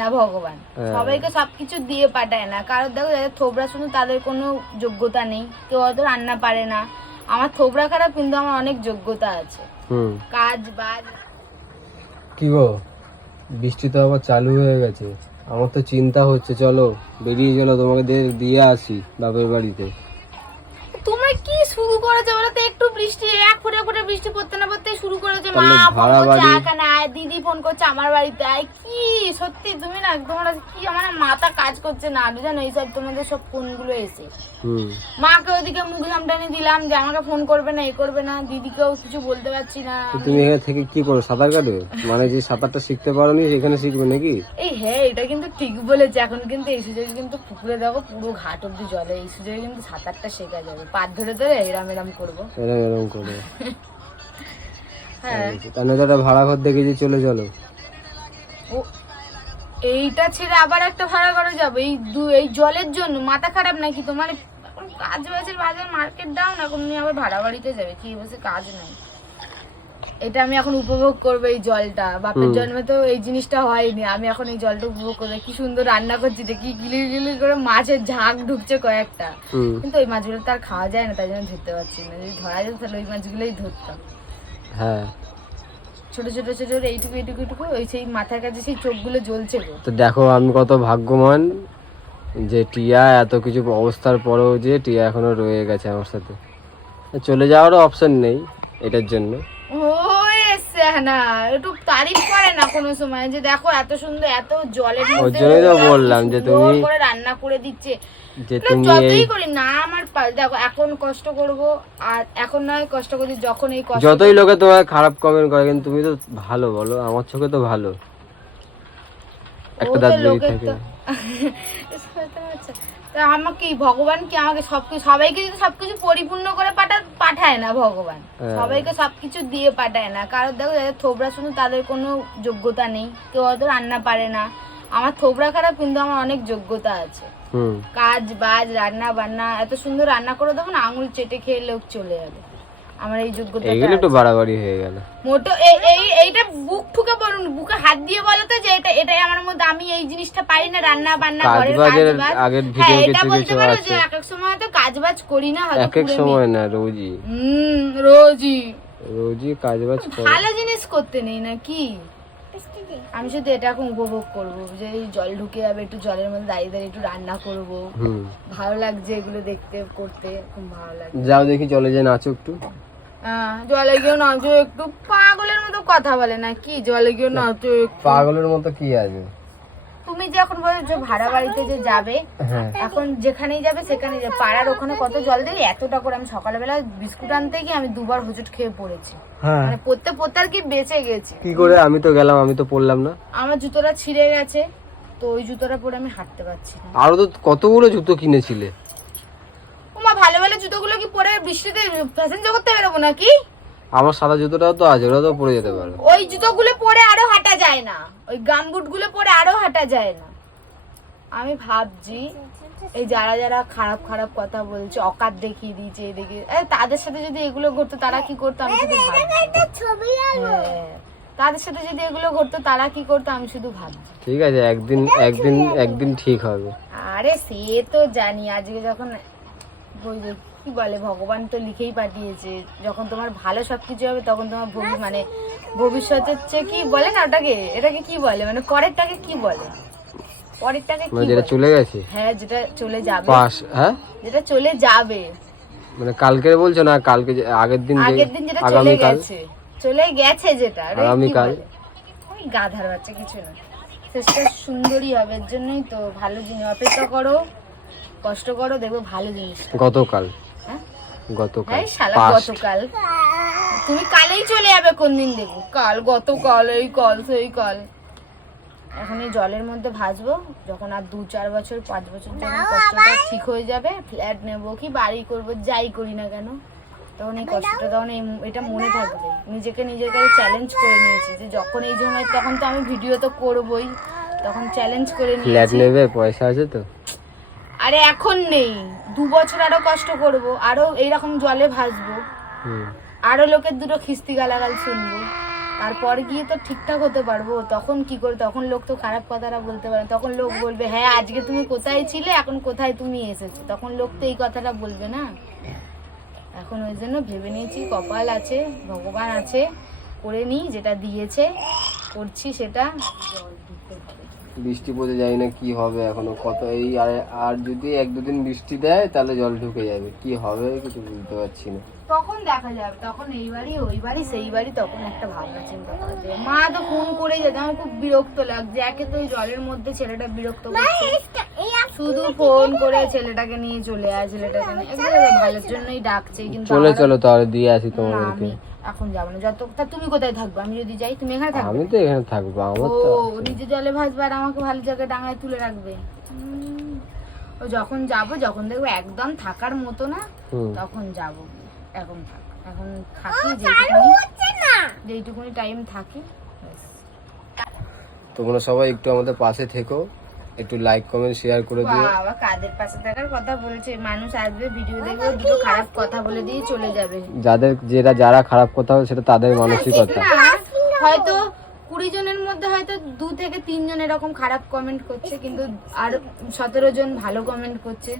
না ভগবান, সবাইকে সবকিছু দিয়ে পাঠায় না। কারণ দেখো যাদের থোবরা শুনে তাদের কোনো যোগ্যতা নেই, কেউ হয়তো রান্না পারে না। আমার থোবরা খারাপ কিন্তু আমার অনেক যোগ্যতা আছে, কাজ বাজ। কি গো, বৃষ্টি তো আবার চালু হয়ে গেছে, আমার তো চিন্তা হচ্ছে। চলো বেরিয়ে চলো, তোমাকে দিয়ে আসি বাপের বাড়িতে। তুমি কি শুরু করেছো বলো তো? একটু বৃষ্টি, এক ফোঁটা ফোঁটা বৃষ্টি পড়তে না পড়তে শুরু করেছো। মা ফোন করছে এখানে আয়, দিদি ফোন করছে আমার বাড়িতে আয়। কি সত্যি তুমি না, তোমরা কি আমার মাথা কাজ করছে না জানো এইসব তোমাদের সব ফোন গুলো এসে। মাকে ওদিকে মুখ সামটানি দিলাম যে আমাকে ফোন করবে না, এ করবে না, দিদিকেও কিছু বলতে পারছি না। তুমি এখানে থেকে কি করো, সাঁতার কাটবে? মানে যে সাঁতারটা শিখতে পারোনি সেখানে শিখবে নাকি? এই হ্যাঁ, এটা কিন্তু ঠিক বলেছে। এখন কিন্তু এই সুযোগে কিন্তু পুকুরে দেখো পুরো ঘাট অব্দি জলে, এই সুযোগে কিন্তু সাঁতারটা শেখা যাবে। পা ধরে ধরে এরম এরম করবো, এরম করবো। হ্যাঁ, তাহলে তো একটা ভাড়া ঘর দেখেছি, চলে চলো। ও এইটা ছেড়ে আবার একটা ভাড়া করে যাবো এই জলের জন্য? মাথা খারাপ নাকি তোমার? এখন কাজ বাজের বাজার মার্কেট ডাউন, এখন তুমি আবার ভাড়া বাড়িতে যাবে? কি বসে কাজ নাই। এটা আমি এখন উপভোগ করবো এই জলটা। বাপের জন্মে তো এই জিনিসটা হয়নি, আমি এখন এই জলটা উপভোগ করবো। কি সুন্দর রান্না করছি, দেখি গিলি গিলি করে মাছের ঝাঁক ঢুকছে কয়েকটা, কিন্তু ওই মাছগুলো তো আর খাওয়া যায় না, তাই জন্য ধরতে পারছি না। যদি ধরা যেত তাহলে ওই মাছগুলোই ধরতাম। হ্যাঁ, ছোট ছোট ছোট এইটুকু এইটুকু এইটুকু ওই সেই মাথার কাছে সেই চোখগুলো জ্বলছে গো। তো দেখো আমি কত ভাগ্যবান যে টিয়া এত কিছু অবস্থার পরেও যে টিয়া এখনো রয়ে গেছে আমার সাথে। চলে যাওয়ারও অপশন নেই এটার জন্য। না একটু তারিফ করে না কোনো সময় যে দেখো এত সুন্দর, এত জলের মধ্যে ওর জন্যই তো বললাম যে তুমি করে রান্না করে দিচ্ছে। যে তুমি যতই করি না আমার দেখো এখন কষ্ট করব, আর এখন নয় কষ্ট করি যখন এই কষ্ট। যতই লোকে তোমার খারাপ কমেন্ট করে, কিন্তু তুমি তো ভালো, বলো আমার চোখে তো ভালো। একটা দাঁত বেরিয়ে থাকে। আমাকে ভগবান কি আমাকে সবকিছু, সবাইকে যদি সবকিছু পরিপূর্ণ করে পাঠায় না ভগবান, সবাইকে সবকিছু দিয়ে পাঠায় না। কারণ দেখো যাদের থোবরা শুনে তাদের কোনো যোগ্যতা নেই, কেউ হয়তো রান্না পারে না। আমার থোবরা খারাপ কিন্তু আমার অনেক যোগ্যতা আছে, কাজ বাজ রান্না বান্না এত সুন্দর রান্না করে দেবো না, আঙুল চেটে খেয়ে লোক চলে যাবে। আমার এই যোগ্যতা এইগুলো একটু বাড়াবাড়ি হয়ে গেল। মোটো এইটা বুক ঠুকে বলুন, বুকে হাত দিয়ে বলো তো যে এটাই আমার মধ্যে, আমি এই জিনিসটা পারি না, রান্না বান্না ঘরের কাজবাজ। হ্যাঁ, এটা বলতে পারো যে এক এক সময় তো কাজবাজ করি না, হয়তো এক এক সময় না, রোজই রোজই কাজবাজ করি। ভালো জিনিস করতে নেই নাকি? আমি শুধু এটা এখন উপভোগ করবো যে জল ঢুকে যাবে, একটু জলের মধ্যে দাঁড়িয়ে দাঁড়িয়ে একটু রান্না করবো। ভালো লাগছে এগুলো দেখতে করতে, খুব ভালো লাগছে। যাও দেখি চলে যায়, নাচো একটু। জলে গিয়ে নাচো একটু, পাগলের মতো কথা বলে না কি? জলে গিয়ে নাচো একটু। পাগলের মতো কি আছে? তুমি যে এখন বলছো ভাড়া বাড়িতে যে যাবে, এখন যেখানেই যাবে সেখানে পাড়ার ওখানে কত জল দেয় এতটা করে। আমি সকালবেলা বিস্কুট আনতে গিয়ে আমি দুবার হোঁচট খেয়ে পড়েছি, মানে পড়তে পড়তে আর কি বেঁচে গেছি। কি করে? আমি তো গেলাম, আমি তো পড়লাম না। আমার জুতোটা ছিঁড়ে গেছে, তো ওই জুতোটা পরে আমি হাঁটতে পারছি না। আরো তো কতগুলো জুতো কিনেছিলে। ওমা, ভালো ভালো জুতোগুলো কি পরে বৃষ্টিতে ফ্যাশন জগতে বেরোবো নাকি? আমার সাদা জুতোটাও তো আছে, ওটা তো পরে যেতে পারো। ওই জুতোগুলো পরে আরো হাঁটা যায় না, ওই গামবুট গুলো পরে আরো হাঁটা যায় না। আমি ভাবছি এই যারা যারা খারাপ খারাপ কথা বলছে, অকাত দেখিয়ে দিয়েছে, এদিকে তাদের সাথে যদি এগুলো ঘটতো তারা কি করতো আমি শুধু ভাবছি। তাদের সাথে যদি এগুলো ঘটতো তারা কি করতো আমি শুধু ভাবছি। ঠিক আছে, একদিন ঠিক হবে। আরে সে তো জানি, আজকে যখন কি বলে ভগবান তো লিখেই পাঠিয়েছে, যখন তোমার ভালো সবকিছু হবে তখন তোমার মানে ভবিষ্যতের চেয়ে কি বলে না ওটাকে, এটাকে কি বলে, মানে পরেরটাকে কি বলে, পরেরটাকে কি যেটা চলে গেছে। হ্যাঁ, যেটা চলে যাবে। হ্যাঁ, যেটা চলে যাবে মানে কালকে বলছো না, কালকে আগের দিন যেটা চলে গেছে, চলে গেছে যেটা আগামীকাল। ওই গাধার বাচ্চা কিছু না, শেষটা সুন্দরই হবে। এর জন্যই তো ভালো জিনিস অপেক্ষা করো, কষ্ট করো, দেখবো ভালো জিনিস। গতকাল তুমি কালেই চলে যাবে, কোন দিন দেখবো কাল, গতকাল, এই কাল সেই কাল। এখন এই জলের মধ্যে ভাসবো, যখন আর 2-4 বছর 5 বছর যখন কষ্টটা ঠিক হয়ে যাবে, ফ্ল্যাট নেবো কি বাড়ি করবো, যাই করি না কেন, তখন এই কষ্টটা, তখন এটা মনে থাকবে। নিজেকে নিজের কাছে চ্যালেঞ্জ করে নিয়েছি যে যখন এই সময়, তখন তো আমি ভিডিও তো করবোই, তখন চ্যালেঞ্জ করে নিয়েছি। ফ্ল্যাট নেবে, পয়সা আছে তো? আরে এখন নেই, 2 বছর আরো কষ্ট করব, আরো এইরকম জলে ভাসবো, আরো লোকের দুটো খিস্তি গালাগাল শুনবো, তারপর গিয়ে তো ঠিকঠাক হতে পারবো। তখন কি করে, তখন লোক তো খারাপ কথাটা বলতে পারে, তখন লোক বলবে হ্যাঁ আজকে তুমি কোথায় ছিলে, এখন কোথায় তুমি এসেছো, তখন লোক তো এই কথাটা বলবে না। এখন ওই জন্য ভেবে নিয়েছি কপাল আছে, ভগবান আছে, করে নিই, যেটা দিয়েছে করছি সেটা। বৃষ্টি পড়তে যাই না কি হবে এখনো, কত এই আর যদি 1-2 দিন বৃষ্টি দেয় তাহলে জল ঢুকে যাবে, কি হবে কিছু বুঝতে পারছি না। তখন দেখা যাবে, তখন এই বাড়ি ওই বাড়ি সেই বাড়ি, তখন একটা ভাবনা চিন্তা করা যায়। মা তো ফোন করে যেত, আমার খুব বিরক্ত লাগছে। একে তো ওই জলের মধ্যে ছেলেটা বিরক্ত করছে, শুধু ফোন করে ছেলেটাকে নিয়ে চলে আয়, ছেলেটাকে নিয়ে একবারে ভালোর জন্যই ডাকছে, কিন্তু চলো তাহলে দিয়ে আসি না, তোমাদেরকে। আমি এখন যাবো না। যত তা তুমি কোথায় থাকবে? আমি যদি যাই তুমি এখানে থাকবে? আমি তো এখানে থাকবো, আমার ও তো নিজে জলে ভাসবে আর আমাকে ভালো জায়গায় ডাঙায় তুলে রাখবে। ও যখন যাবো, যখন দেখবো একদম থাকার মতো না, তখন যাব। এখন থাক, এখন থাকি যেইটুকুনি টাইম থাকি। তোমরা সবাই একটু আমাদের পাশে থেকো, একটু লাইক কমেন্ট শেয়ার করে দিও। বাবা কাদের পাশে থাকার কথা বলছে, মানুষ আসবে ভিডিও দেখবে, দুটো খারাপ কথা বলে দিয়ে চলে যাবে। যারা খারাপ কথা হবে সেটা তাদের মানসিকতা। না, হয়তো 20 জনের মধ্যে হয়তো 2 থেকে 3 জন এরকম খারাপ কমেন্ট করছে, কিন্তু আর 17 জন ভালো কমেন্ট করছে।